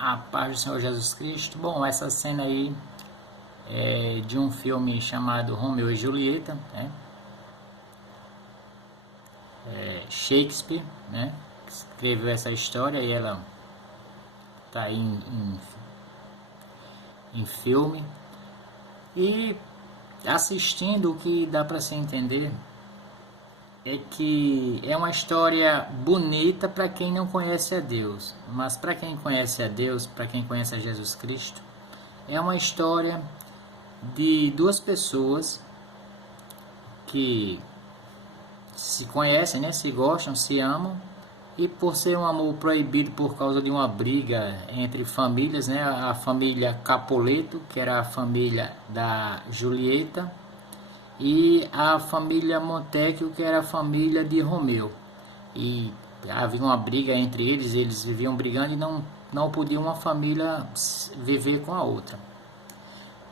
A paz do Senhor Jesus Cristo. Bom, essa cena aí é de um filme chamado Romeu e Julieta, né? Shakespeare, né? Escreveu essa história e ela tá aí em filme. E assistindo, o que dá para se entender é que é uma história bonita para quem não conhece a Deus, mas para quem conhece a Deus, para quem conhece a Jesus Cristo, é uma história de duas pessoas que se conhecem, né, se gostam, se amam, e por ser um amor proibido por causa de uma briga entre famílias, né, a família Capuleto, que era a família da Julieta, e a família Montecchio, que era a família de Romeu. E havia uma briga entre eles viviam brigando e não podiam uma família viver com a outra.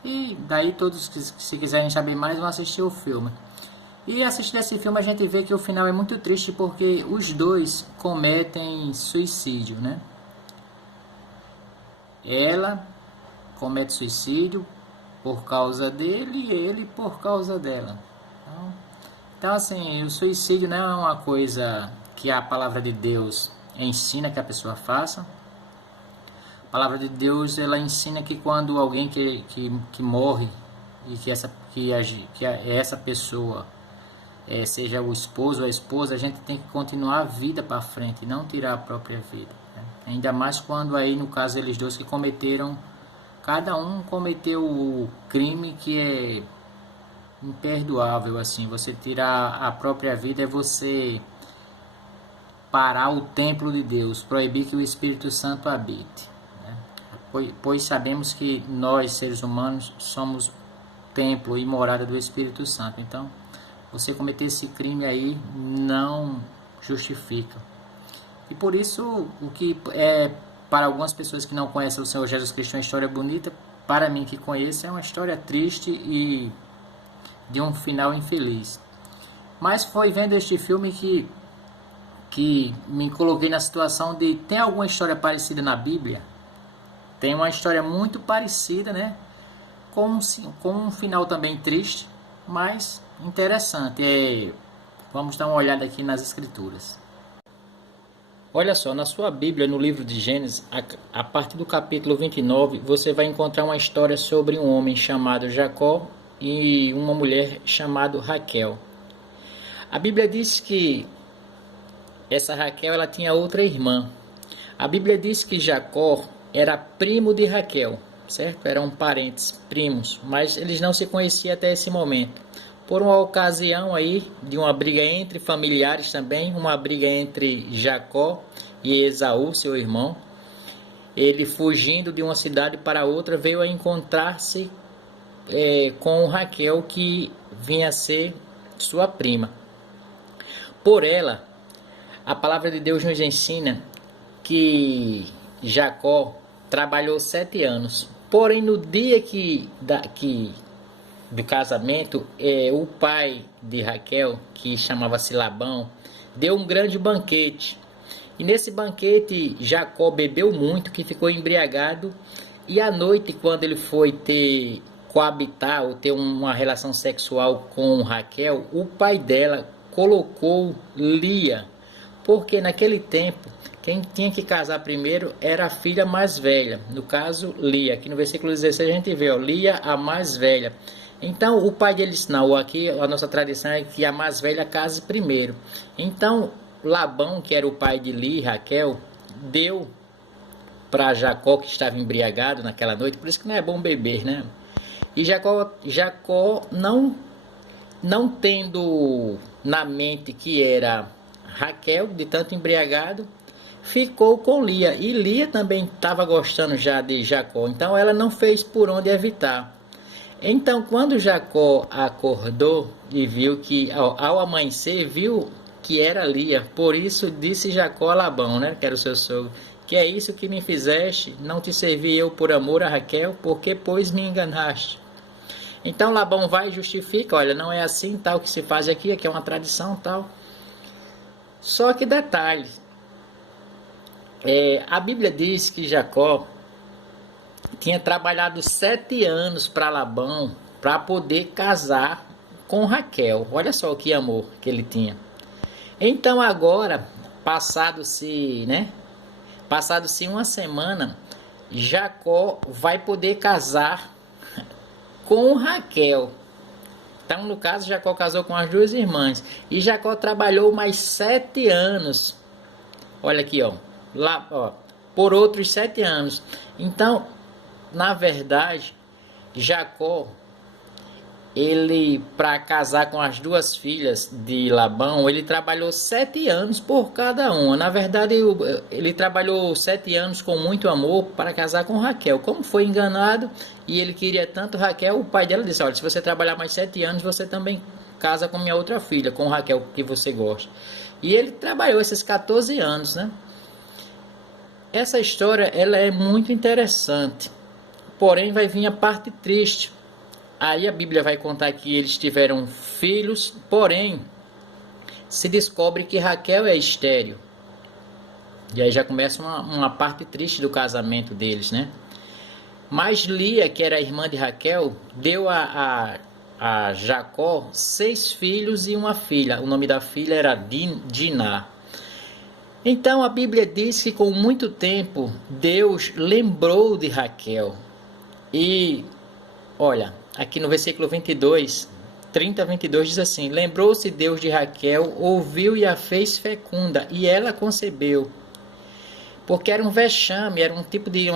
E daí todos que se quiserem saber mais vão assistir o filme. E assistindo esse filme a gente vê que o final é muito triste porque os dois cometem suicídio, né? Ela comete suicídio por causa dele e ele por causa dela. Então assim, o suicídio não é uma coisa que a palavra de Deus ensina que a pessoa faça. A palavra de Deus, ela ensina que quando alguém que morre e que essa pessoa seja o esposo ou a esposa, a gente tem que continuar a vida para frente, não tirar a própria vida, né? Ainda mais quando aí no caso eles dois que cometeram, cada um cometeu o crime que é imperdoável. Assim, você tirar a própria vida é você parar o templo de Deus, proibir que o Espírito Santo habite, né? Pois sabemos que nós, seres humanos, somos templo e morada do Espírito Santo. Então, você cometer esse crime aí não justifica. E por isso, o que é para algumas pessoas que não conhecem o Senhor Jesus Cristo uma história bonita, para mim que conheço é uma história triste e de um final infeliz. Mas foi vendo este filme que me coloquei na situação de: tem alguma história parecida na Bíblia? Tem uma história muito parecida, né? Com um final também triste, mas interessante. Vamos dar uma olhada aqui nas Escrituras. Olha só, na sua Bíblia, no livro de Gênesis, a partir do capítulo 29, você vai encontrar uma história sobre um homem chamado Jacó e uma mulher chamada Raquel. A Bíblia diz que essa Raquel, ela tinha outra irmã. A Bíblia diz que Jacó era primo de Raquel, certo? Eram parentes, primos, mas eles não se conheciam até esse momento. Por uma ocasião aí de uma briga entre familiares também, uma briga entre Jacó e Esaú, seu irmão, ele fugindo de uma cidade para outra veio a encontrar-se com Raquel, que vinha a ser sua prima. Por ela, a palavra de Deus nos ensina que Jacó trabalhou 7 anos. Porém, no dia do casamento, o pai de Raquel, que chamava-se Labão, deu um grande banquete. E nesse banquete, Jacó bebeu muito, que ficou embriagado. E à noite, quando ele foi coabitar ou ter uma relação sexual com Raquel, o pai dela colocou Lia, porque naquele tempo quem tinha que casar primeiro era a filha mais velha, no caso Lia. Aqui no versículo 16 a gente vê, Lia, a mais velha. Então o pai dele ensinou, aqui a nossa tradição é que a mais velha case primeiro. Então Labão, que era o pai de Lia e Raquel, deu para Jacó, que estava embriagado naquela noite. Por isso que não é bom beber, né? E Jacó não tendo na mente que era Raquel, de tanto embriagado, ficou com Lia. E Lia também estava gostando já de Jacó, então ela não fez por onde evitar. Então, quando Jacó acordou e viu que, ao amanhecer, viu que era Lia, por isso disse Jacó a Labão, né, que era o seu sogro: que é isso que me fizeste? Não te servi eu por amor a Raquel? Porque, pois, me enganaste? Então Labão vai e justifica: olha, não é assim, tal, que se faz aqui é uma tradição, tal. Só que detalhe, a Bíblia diz que Jacó tinha trabalhado 7 anos para Labão para poder casar com Raquel. Olha só que amor que ele tinha. Então agora, passado-se uma semana, Jacó vai poder casar com Raquel. Então, no caso, Jacó casou com as duas irmãs. E Jacó trabalhou mais 7 anos. Olha aqui, por outros 7 anos. Então, na verdade, Jacó, ele, para casar com as duas filhas de Labão, ele trabalhou 7 anos por cada uma. Na verdade, ele trabalhou 7 anos com muito amor para casar com Raquel. Como foi enganado e ele queria tanto Raquel, o pai dela disse: olha, se você trabalhar mais 7 anos, você também casa com minha outra filha, com Raquel, que você gosta. E ele trabalhou esses 14 anos, né? Essa história, ela é muito interessante. Porém, vai vir a parte triste. Aí a Bíblia vai contar que eles tiveram filhos, porém, se descobre que Raquel é estéril. E aí já começa uma parte triste do casamento deles, né? Mas Lia, que era a irmã de Raquel, deu a Jacó 6 filhos e uma filha. O nome da filha era Diná. Então a Bíblia diz que com muito tempo Deus lembrou de Raquel. E, olha, aqui no versículo 22, 30 a 22 diz assim: lembrou-se Deus de Raquel, ouviu e a fez fecunda, e ela concebeu. Porque era um vexame, era uma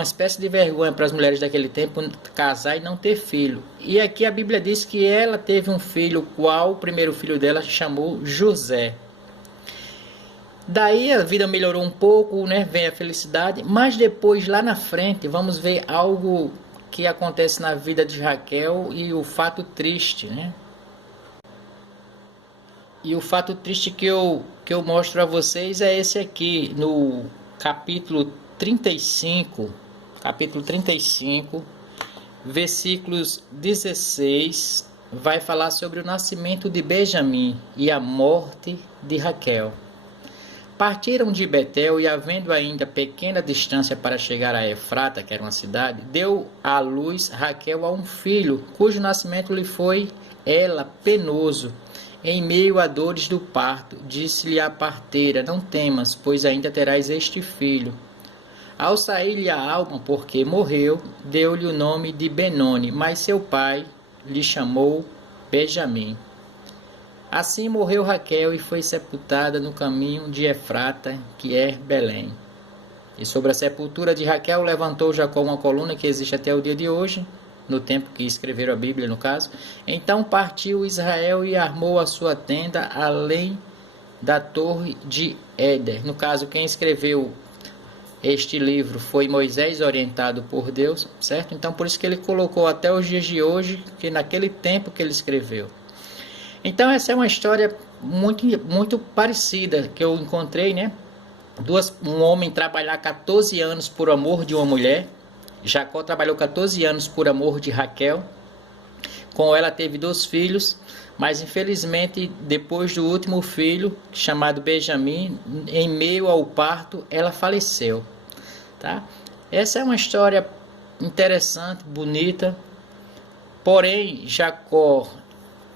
espécie de vergonha para as mulheres daquele tempo casar e não ter filho. E aqui a Bíblia diz que ela teve um filho, o qual o primeiro filho dela chamou José. Daí a vida melhorou um pouco, né? Vem a felicidade, mas depois lá na frente vamos ver algo que acontece na vida de Raquel e o fato triste, né? E o fato triste que eu mostro a vocês é esse aqui, no capítulo 35, versículos 16, vai falar sobre o nascimento de Benjamim e a morte de Raquel. Partiram de Betel e, havendo ainda pequena distância para chegar a Efrata, que era uma cidade, deu à luz Raquel a um filho, cujo nascimento lhe foi penoso. Em meio a dores do parto, disse-lhe a parteira: não temas, pois ainda terás este filho. Ao sair-lhe a alma, porque morreu, deu-lhe o nome de Benoni, mas seu pai lhe chamou Benjamim. Assim morreu Raquel e foi sepultada no caminho de Efrata, que é Belém. E sobre a sepultura de Raquel levantou Jacó uma coluna que existe até o dia de hoje, no tempo que escreveram a Bíblia, no caso. Então partiu Israel e armou a sua tenda além da torre de Éder. No caso, quem escreveu este livro foi Moisés, orientado por Deus, certo? Então por isso que ele colocou até os dias de hoje, que naquele tempo que ele escreveu. Então essa é uma história muito parecida que eu encontrei, né? Um homem trabalhar 14 anos por amor de uma mulher. Jacó trabalhou 14 anos por amor de Raquel. Com ela teve 2 filhos, mas infelizmente depois do último filho, chamado Benjamim, em meio ao parto, ela faleceu. Tá? Essa é uma história interessante, bonita. Porém, Jacó,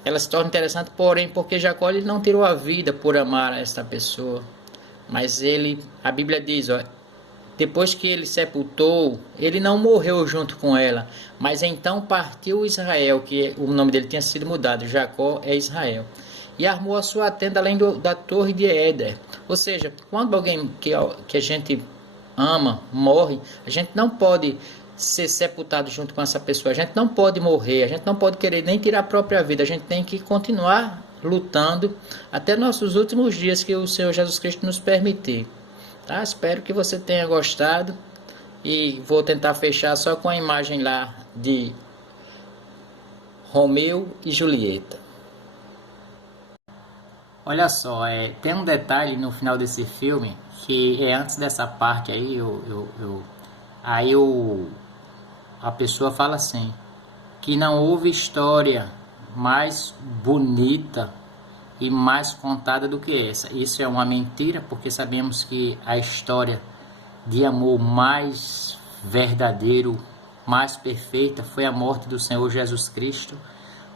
ela se torna interessante, porém, porque Jacó ele não tirou a vida por amar esta pessoa. Mas a Bíblia diz, depois que ele sepultou, ele não morreu junto com ela, mas então partiu Israel, que o nome dele tinha sido mudado, Jacó é Israel, e armou a sua tenda além da torre de Éder. Ou seja, quando alguém que a gente ama morre, a gente não pode ser sepultado junto com essa pessoa, a gente não pode morrer, a gente não pode querer nem tirar a própria vida, a gente tem que continuar lutando até nossos últimos dias que o Senhor Jesus Cristo nos permitir. Tá? Espero que você tenha gostado e vou tentar fechar só com a imagem lá de Romeu e Julieta. Olha só, tem um detalhe no final desse filme que é antes dessa parte aí, a pessoa fala assim, que não houve história mais bonita e mais contada do que essa. Isso é uma mentira, porque sabemos que a história de amor mais verdadeiro mais perfeita foi a morte do Senhor Jesus Cristo,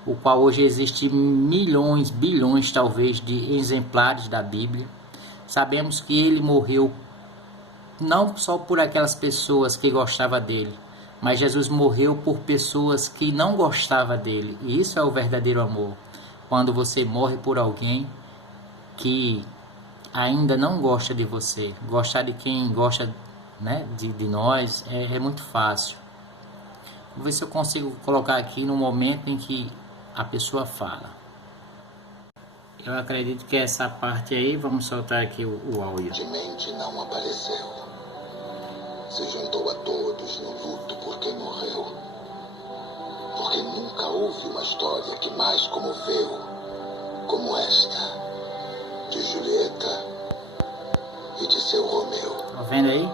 o qual hoje existe milhões, bilhões talvez de exemplares da Bíblia. Sabemos que ele morreu não só por aquelas pessoas que gostavam dele, mas Jesus morreu por pessoas que não gostavam dele. E isso é o verdadeiro amor. Quando você morre por alguém que ainda não gosta de você. Gostar de quem gosta, né, de nós é muito fácil. Vou ver se eu consigo colocar aqui no momento em que a pessoa fala. Eu acredito que essa parte aí, vamos soltar aqui o áudio. Recentemente não apareceu. Se juntou a todos no luto por quem morreu. Porque nunca houve uma história que mais comoveu como esta, de Julieta e de seu Romeu. Tá vendo aí?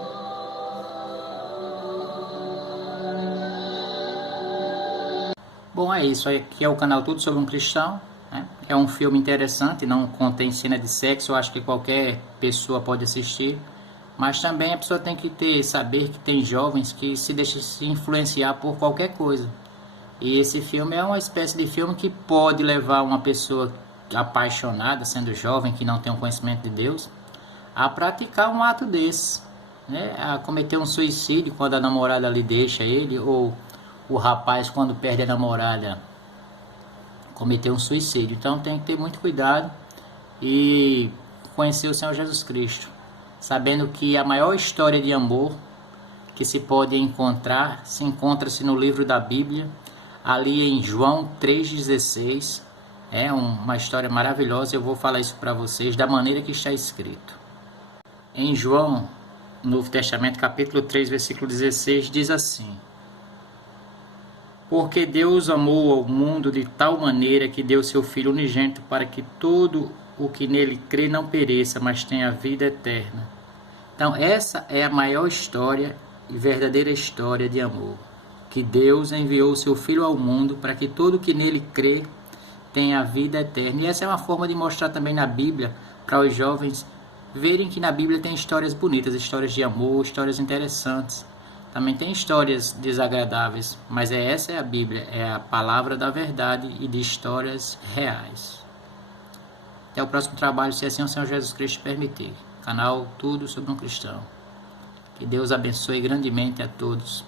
Bom, é isso. Aqui é o canal Tudo Sobre um Cristão. Né? É um filme interessante, não contém cena de sexo. Eu acho que qualquer pessoa pode assistir. Mas também a pessoa tem que saber que tem jovens que se deixam se influenciar por qualquer coisa. E esse filme é uma espécie de filme que pode levar uma pessoa apaixonada, sendo jovem, que não tem um conhecimento de Deus, a praticar um ato desse, né? A cometer um suicídio quando a namorada lhe deixa ele, ou o rapaz quando perde a namorada cometer um suicídio. Então tem que ter muito cuidado e conhecer o Senhor Jesus Cristo, sabendo que a maior história de amor que se pode encontrar, se encontra-se no livro da Bíblia, ali em João 3,16, é uma história maravilhosa. Eu vou falar isso para vocês da maneira que está escrito. Em João, Novo Testamento, capítulo 3, versículo 16, diz assim: Porque Deus amou ao mundo de tal maneira que deu seu Filho unigênito para que todo o que nele crê não pereça, mas tenha a vida eterna. Então essa é a maior história e verdadeira história de amor, que Deus enviou o seu Filho ao mundo para que todo o que nele crê tenha a vida eterna. E essa é uma forma de mostrar também na Bíblia, para os jovens verem que na Bíblia tem histórias bonitas, histórias de amor, histórias interessantes. Também tem histórias desagradáveis, mas essa é a Bíblia, é a palavra da verdade e de histórias reais. Até o próximo trabalho, se assim o Senhor Jesus Cristo permitir. Canal Tudo Sobre um Cristão. Que Deus abençoe grandemente a todos.